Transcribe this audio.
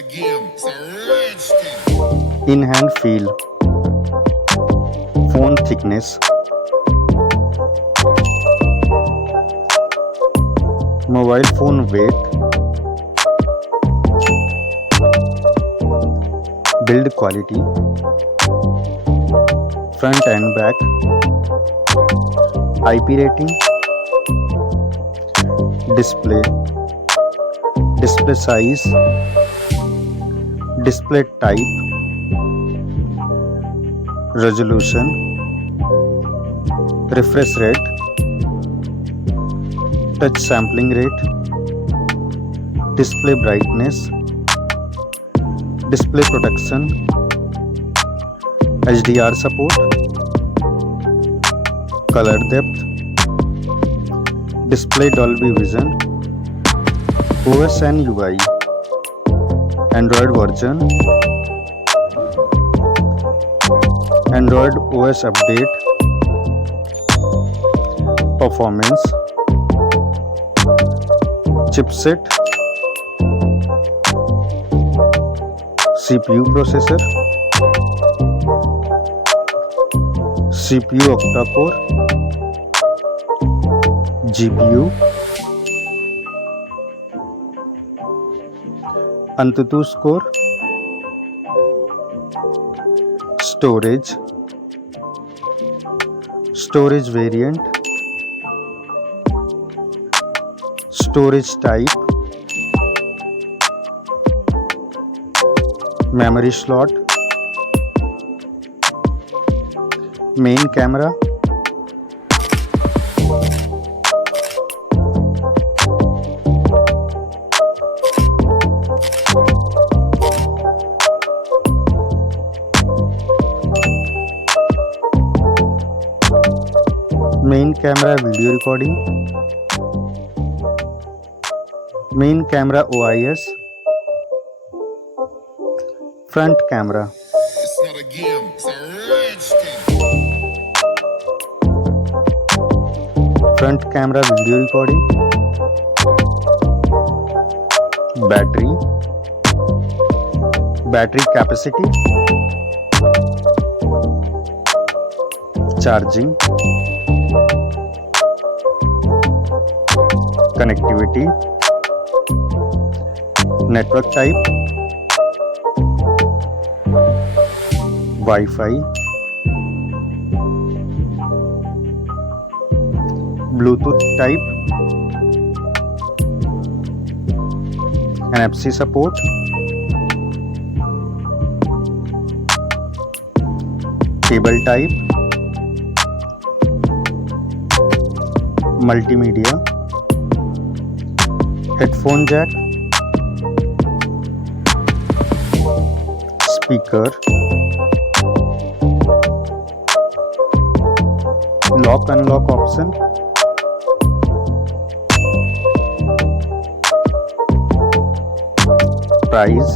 a game, it's a rich thing. In hand feel, phone thickness, mobile phone weight, build quality, front and back, IP rating, display size, display type, resolution, refresh rate, touch sampling rate, display brightness, display protection, HDR support, color depth, display Dolby Vision, OS and UI, Android version, Android OS update, performance, chipset, CPU processor, CPU octa-core, GPU, AnTuTu score, storage variant, storage type, memory slot, main camera, main camera video recording, main camera OIS, front camera, It's not a game, it's a rich thing. front camera video recording, battery capacity, charging, connectivity, network type, Wi-Fi, Bluetooth type, NFC support, cable type, multimedia, headphone jack, speaker, lock unlock option, price,